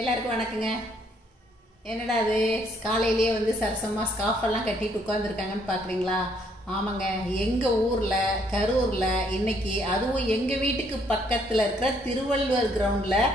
எல்லாருக்கும் வணக்கங்க. என்னடா அது காலையிலேயே வந்து சரசமா ஸ்கார்ஃப் எல்லாம் கட்டிட்டு உட்காந்துருக்காங்கன்னு பார்க்குறீங்களா? ஆமாங்க, எங்கள் ஊரில் கரூரில் இன்னைக்கு அதுவும் எங்கள் வீட்டுக்கு பக்கத்தில் இருக்கிற திருவள்ளுவர் கிரவுண்டில்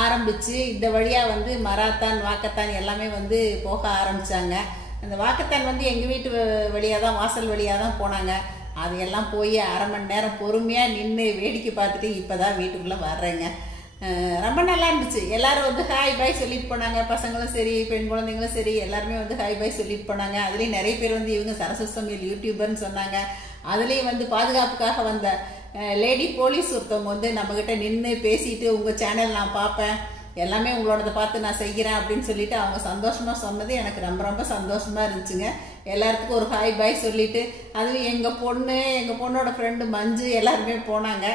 ஆரம்பித்து இந்த வழியாக வந்து மராத்தான் வாக்கத்தான் எல்லாமே வந்து போக ஆரம்பித்தாங்க. அந்த வாக்கத்தான் வந்து எங்கள் வீட்டு வழியாக தான், வாசல் வழியாக தான் போனாங்க. அதையெல்லாம் போய் அரை மணி நேரம் பொறுமையாக நின்று வேடிக்கை பார்த்துட்டு இப்போ தான் வீட்டுக்குள்ளே வர்றேங்க. ரொம்ப நல்லா இருந்துச்சு. எல்லாரும் வந்து ஹாய் பாய் சொல்லிட்டு போனாங்க. பசங்களும் சரி, பெண் குழந்தைங்களும் சரி, எல்லாருமே வந்து ஹாய் பாய் சொல்லிட்டு போனாங்க. அதுலேயும் நிறைய பேர் வந்து இவங்க சரஸ்வதி சமையல் யூடியூபர்னு சொன்னாங்க. அதுலேயும் வந்து பாதுகாப்புக்காக வந்த லேடி போலீஸ் ஒருத்தவங்க வந்து நம்மக்கிட்ட நின்று பேசிட்டு உங்கள் சேனல் நான் பார்ப்பேன், எல்லாமே உங்களோடதை பார்த்து நான் செய்கிறேன் அப்படின்னு சொல்லிட்டு அவங்க சந்தோஷமாக சொன்னது எனக்கு ரொம்ப ரொம்ப சந்தோஷமாக இருந்துச்சுங்க. எல்லாத்துக்கும் ஒரு ஹாய் பாய் சொல்லிட்டு, அதுவும் எங்கள் பொண்ணோட ஃப்ரெண்டு மஞ்சு எல்லாருமே போனாங்க.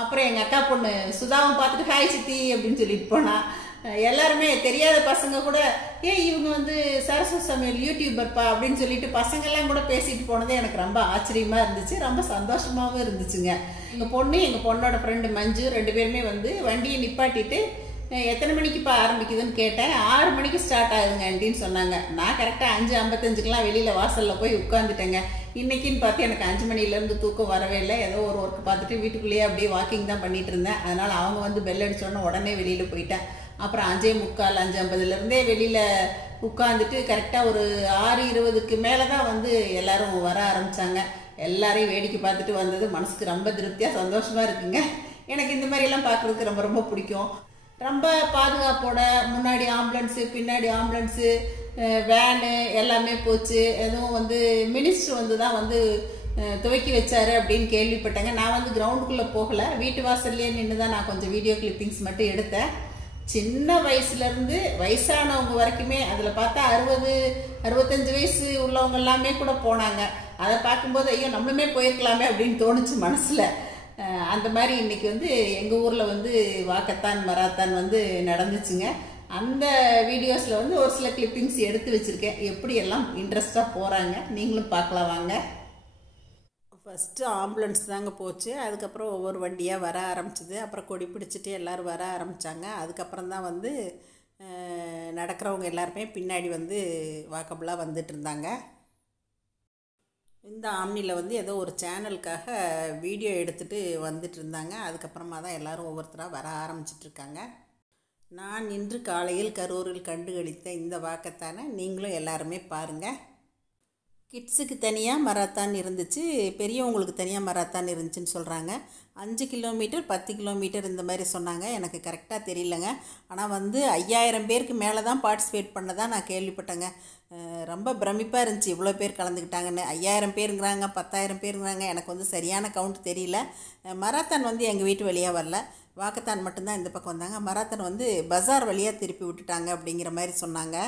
அப்புறம் எங்கள் அக்கா பொண்ணு சுதாவும் பார்த்துட்டு ஹாய் சித்தி அப்படின்னு சொல்லிட்டு போனா. எல்லாருமே தெரியாத பசங்க கூட இவங்க வந்து சரஸ்வதி சமையல் யூடியூபர்ப்பா அப்படின்னு சொல்லிட்டு பசங்கள்லாம் கூட பேசிட்டு போனது எனக்கு ரொம்ப ஆச்சரியமாக இருந்துச்சு, ரொம்ப சந்தோஷமாகவும் இருந்துச்சுங்க. எங்கள் பொண்ணோட ஃப்ரெண்டு மஞ்சு ரெண்டு பேருமே வந்து வண்டியை நிப்பாட்டிட்டு எத்தனை மணிக்குப்பா ஆரம்பிக்குதுன்னு கேட்டேன். 6 மணிக்கு ஸ்டார்ட் ஆகுதுங்க அப்படின்னு சொன்னாங்க. நான் கரெக்டாக 5:55க்கெலாம் வெளியில் வாசலில் போய் உட்காந்துட்டேங்க. இன்னைக்குன்னு பார்த்து எனக்கு 5 மணிலேருந்து தூக்கம் வரவே இல்லை. ஏதோ ஒரு ஒர்க் பார்த்துட்டு வீட்டுக்குள்ளேயே அப்படியே வாக்கிங் தான் பண்ணிட்டு இருந்தேன். அதனால் அவங்க வந்து பெல் அடிச்சோடனே உடனே வெளியில் போயிட்டேன். அப்புறம் 5:45 5:50லேருந்தே வெளியில் உட்காந்துட்டு கரெக்டாக ஒரு 6:20க்கு மேலே தான் வந்து எல்லாரும் வர ஆரம்பித்தாங்க. எல்லாரையும் வேடிக்கை பார்த்துட்டு வந்தது மனசுக்கு ரொம்ப திருப்தியாக சந்தோஷமாக இருக்குங்க. எனக்கு இந்த மாதிரிலாம் பார்க்குறதுக்கு ரொம்ப ரொம்ப பிடிக்கும். ரொம்ப பாதுகாப்போட முன்னாடி ஆம்புலன்ஸு, பின்னாடி ஆம்புலன்ஸு, வேனு எல்லாமே போச்சு. எதுவும் வந்து மினிஸ்டர் வந்து தான் வந்து துவக்கி வச்சாரு அப்படின்னு கேள்விப்பட்டேங்க. நான் வந்து கிரவுண்டுக்குள்ளே போகலை, வீட்டு வாசல்லையே நின்று தான் நான் கொஞ்சம் வீடியோ கிளிப்பிங்ஸ் மட்டும் எடுத்தேன். சின்ன வயசுலேருந்து வயசானவங்க வரைக்குமே, அதில் பார்த்தா 60-65 வயசு உள்ளவங்க எல்லாமே கூட போனாங்க. அதை பார்க்கும்போது ஐயோ நம்மளுமே போயிருக்கலாமே அப்படின்னு தோணுச்சு மனசில். அந்த மாதிரி இன்னைக்கு வந்து எங்கள் ஊரில் வந்து வாக்கத்தான் மராத்தான் வந்து நடந்துச்சுங்க. அந்த வீடியோஸில் வந்து ஒரு சில கிளிப்பிங்ஸ் எடுத்து வச்சுருக்கேன். எப்படியெல்லாம் இன்ட்ரெஸ்டாக போகிறாங்க நீங்களும் பார்க்கலாம் வாங்க. ஃபஸ்ட்டு ஆம்புலன்ஸ் தாங்க போச்சு. அதுக்கப்புறம் ஒவ்வொரு வண்டியாக வர ஆரம்பிச்சிது. அப்புறம் கொடி பிடிச்சிட்டு எல்லோரும் வர ஆரம்பித்தாங்க. அதுக்கப்புறம் தான் வந்து நடக்கிறவங்க எல்லாருமே பின்னாடி வந்து வாக்கபுளாக வந்துட்டு இருந்தாங்க. இந்த ஆம்னியில் வந்து ஏதோ ஒரு சேனலுக்காக வீடியோ எடுத்துகிட்டு வந்துட்டு இருந்தாங்க. அதுக்கப்புறமா தான் எல்லோரும் ஒவ்வொருத்தராக வர ஆரம்பிச்சிட்ருக்காங்க. நான் இன்று காலையில் கரூரில் கண்டுகளித்த இந்த வாக்கத்தான நீங்களும் எல்லாருமே பாருங்கள். கிட்ஸுக்கு தனியாக மராத்தான் இருந்துச்சு, பெரியவங்களுக்கு தனியாக மராத்தான் இருந்துச்சுன்னு சொல்கிறாங்க. 5 கிலோமீட்டர் 10 கிலோமீட்டர் இந்த மாதிரி சொன்னாங்க. எனக்கு கரெக்டாக தெரியலங்க. ஆனால் வந்து 5000 பேருக்கு மேலே தான் பார்ட்டிசிபேட் பண்ணதான் நான் கேள்விப்பட்டேங்க. ரொம்ப பிரமிப்பாக இருந்துச்சு இவ்வளோ பேர் கலந்துக்கிட்டாங்கன்னு. 5000 பேருங்கிறாங்க, 10,000 பேருங்கிறாங்க. எனக்கு வந்து சரியான கவுண்ட் தெரியல. மராத்தான் வந்து எங்கள் வீட்டு வழியாக வரல, வாக்கத்தான் மட்டும்தான் இந்த பக்கம் வந்தாங்க. மராத்தான் வந்து பஜார் வழியாக திருப்பி விட்டுட்டாங்க அப்படிங்கிற மாதிரி சொன்னாங்க.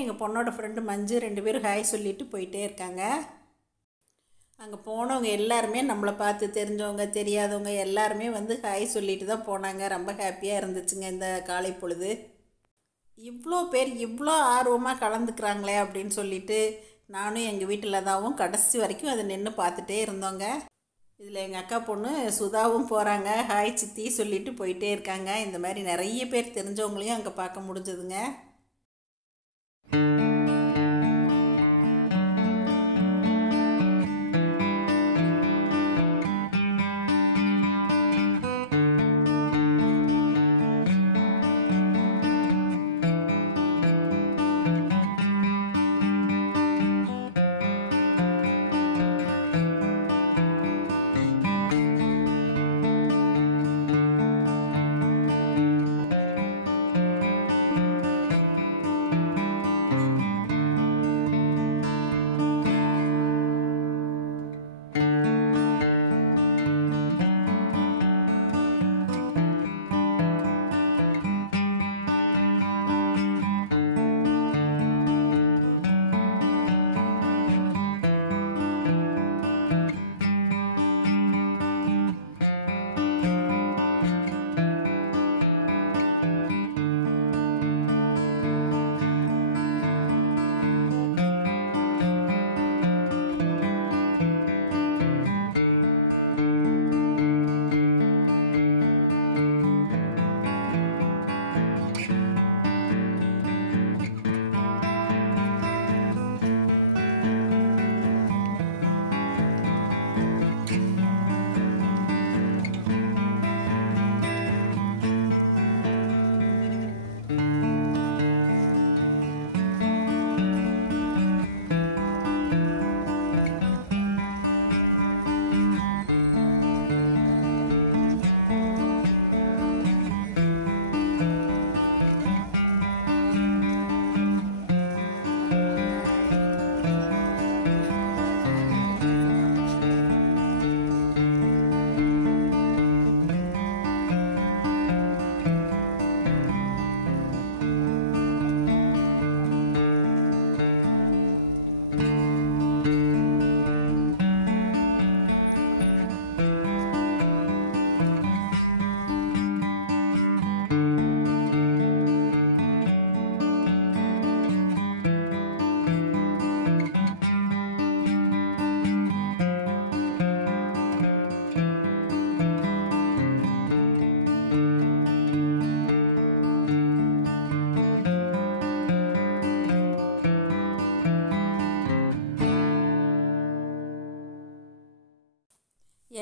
எங்கள் பொண்ணோட ஃப்ரெண்டு மஞ்சு ரெண்டு பேரும் ஹாய் சொல்லிட்டு போயிட்டே இருக்காங்க. அங்கே போனவங்க எல்லாருமே நம்மளை பார்த்து தெரிஞ்சவங்க தெரியாதவங்க எல்லாருமே வந்து ஹாய் சொல்லிட்டு தான் போனாங்க. ரொம்ப ஹாப்பியாக இருந்துச்சுங்க இந்த காலை பொழுது. இவ்வளோ பேர் இவ்வளோ ஆர்வமாக கலந்துக்கிறாங்களே அப்படின்னு சொல்லிட்டு நானும் எங்கள் வீட்டில் தாவும் கடைசி வரைக்கும் அதை நின்று பார்த்துட்டே இருந்தோங்க. இதில் எங்கள் அக்கா பொண்ணு சுதாவும் போகிறாங்க, ஹாய் சித்தி சொல்லிட்டு போயிட்டே இருக்காங்க. இந்த மாதிரி நிறைய பேர் தெரிஞ்சவங்களையும் அங்கே பார்க்க முடிஞ்சதுங்க.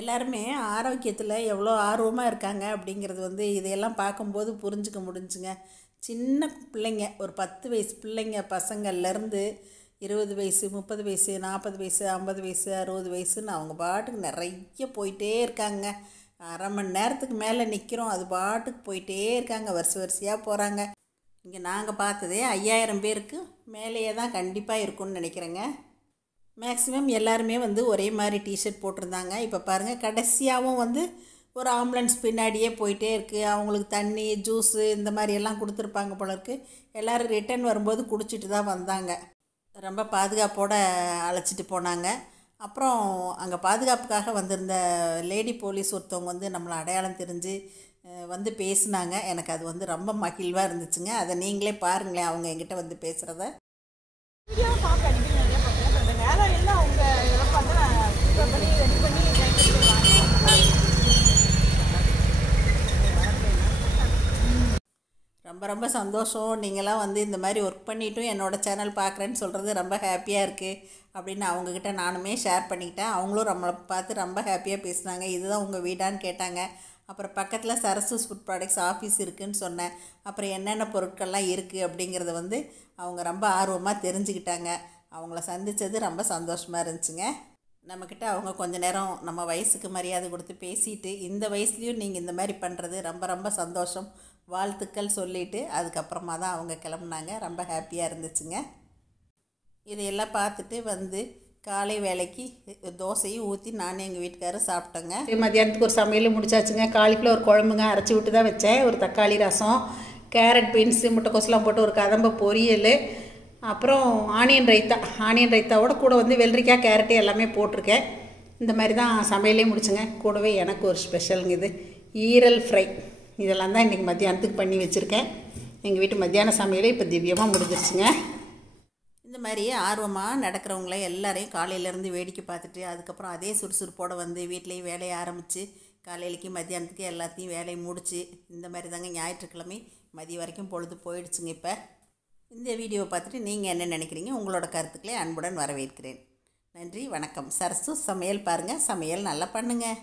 எல்லாருமே ஆரோக்கியத்தில் எவ்வளோ ஆர்வமாக இருக்காங்க அப்படிங்கிறது வந்து இதையெல்லாம் பார்க்கும்போது புரிஞ்சுக்க முடிஞ்சுங்க. சின்ன பிள்ளைங்க ஒரு 10 வயசு பிள்ளைங்க பசங்கள்லேருந்து 20 வயசு 30 வயசு 40 வயசு 50 வயசு 60 வயசுன்னு அவங்க பாட்டுக்கு நிறைய போயிட்டே இருக்காங்க. அரை மணி நேரத்துக்கு மேலே நிற்கிறோம், அது பாட்டுக்கு போயிட்டே இருக்காங்க, வரிசையாக போகிறாங்க. இங்கே நாங்கள் பார்த்ததே 5000 பேருக்கு மேலேயே தான் கண்டிப்பாக இருக்கும்னு நினைக்கிறேங்க. மேக்ஸிமம் எல்லாருமே வந்து ஒரே மாதிரி டிஷர்ட் போட்டிருந்தாங்க. இப்போ பாருங்கள், கடைசியாகவும் வந்து ஒரு ஆம்புலன்ஸ் பின்னாடியே போயிட்டே இருக்குது. அவங்களுக்கு தண்ணி ஜூஸு இந்த மாதிரியெல்லாம் கொடுத்துருப்பாங்க போல இருக்குது. எல்லோரும் ரிட்டன் வரும்போது குடிச்சிட்டு தான் வந்தாங்க. ரொம்ப பாதுகாப்போடு அழைச்சிட்டு போனாங்க. அப்புறம் அங்கே பாதுகாப்புக்காக வந்திருந்த லேடி போலீஸ் ஒருத்தவங்க வந்து நம்மளை அடையாளம் தெரிஞ்சு வந்து பேசினாங்க. எனக்கு அது வந்து ரொம்ப மகிழ்வாக இருந்துச்சுங்க. அதை நீங்களே பாருங்களேன், அவங்க என்கிட்ட வந்து பேசுகிறத. ரொம்ப ரொம்ப சந்தோஷம். நீங்களாம் வந்து இந்த மாதிரி ஒர்க் பண்ணிவிட்டும் என்னோடய சேனல் பார்க்குறேன்னு சொல்கிறது ரொம்ப ஹாப்பியாக இருக்குது அப்படின்னு அவங்கக்கிட்ட நானுமே ஷேர் பண்ணிக்கிட்டேன். அவங்களும் நம்மளை பார்த்து ரொம்ப ஹாப்பியாக பேசினாங்க. இதுதான் உங்கள் வீடான்னு கேட்டாங்க. அப்புறம் பக்கத்தில் சரசூஸ் ஃபுட் ப்ராடக்ட்ஸ் ஆஃபீஸ் இருக்குதுன்னு சொன்னேன். அப்புறம் என்னென்ன பொருட்கள்லாம் இருக்குது அப்படிங்கிறத வந்து அவங்க ரொம்ப ஆர்வமாக தெரிஞ்சுக்கிட்டாங்க. அவங்கள சந்தித்தது ரொம்ப சந்தோஷமாக இருந்துச்சுங்க. நம்மக்கிட்ட அவங்க கொஞ்ச நேரம் நம்ம வயசுக்கு மரியாதை கொடுத்து பேசிட்டு, இந்த வயசுலேயும் நீங்கள் இந்த மாதிரி பண்ணுறது ரொம்ப ரொம்ப சந்தோஷம், வாழ்த்துக்கள் சொல்லிவிட்டு அதுக்கப்புறமா தான் அவங்க கிளம்புனாங்க. ரொம்ப ஹாப்பியாக இருந்துச்சுங்க. இதையெல்லாம் பார்த்துட்டு வந்து காலை வேலைக்கு தோசையும் ஊற்றி நானே எங்கள் வீட்டுக்காரர் சாப்பிட்டேங்க. மத்தியானத்துக்கு ஒரு சமையலும் முடிச்சாச்சுங்க. காலிஃப்ளவர் குழம்புங்க அரைச்சி விட்டு தான் வச்சேன். ஒரு தக்காளி ரசம், கேரட் பீன்ஸு முட்டைக்கோஸ்லாம் போட்டு ஒரு கதம்ப பொரியல், அப்புறம் ஆனியன் ரைத்தாவோட கூட வந்து வெள்ளரிக்காய் கேரட்டு எல்லாமே போட்டிருக்கேன். இந்த மாதிரி தான் சமையலே முடிச்சுங்க. கூடவே எனக்கு ஒரு ஸ்பெஷலுங்க, இது ஈரல் ஃப்ரை. இதெல்லாம் தான் இன்றைக்கி மத்தியானத்துக்கு பண்ணி வச்சுருக்கேன். எங்கள் வீட்டு மத்தியான சமையலே இப்போ திவ்யமாக முடிஞ்சிருச்சுங்க. இந்த மாதிரி ஆர்வமாக நடக்கிறவங்கள எல்லாரையும் காலையிலேருந்து வேடிக்கை பார்த்துட்டு அதுக்கப்புறம் அதே சுறுசுறுப்போடு வந்து வீட்லேயும் வேலையை ஆரம்பித்து காலையிலக்கு மத்தியானத்துக்கு எல்லாத்தையும் வேலையை முடித்து இந்த மாதிரி தாங்க ஞாயிற்றுக்கிழமை மதியம் வரைக்கும் பொழுது போயிடுச்சுங்க. இப்போ இந்த வீடியோவை பார்த்துட்டு நீங்கள் என்ன நினைக்கிறீங்க, உங்களோட கருத்துக்களை அன்புடன் வரவேற்கிறேன். நன்றி, வணக்கம். சரசூஸ் சமையல் பாருங்கள், சமையல் நல்லா பண்ணுங்கள்.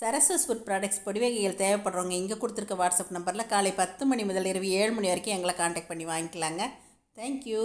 சரசூஸ் ஃபுட் ப்ராடக்ட்ஸ் பொடிவகைகள் தேவைப்படுறவங்க இங்கே கொடுத்துருக்க வாட்ஸ்அப் நம்பரில் காலை 10 மணி முதல் இரவு 7 மணி வரைக்கும் எங்களை காண்டாக்ட் பண்ணி வாங்கிக்கலாங்க. Thank you.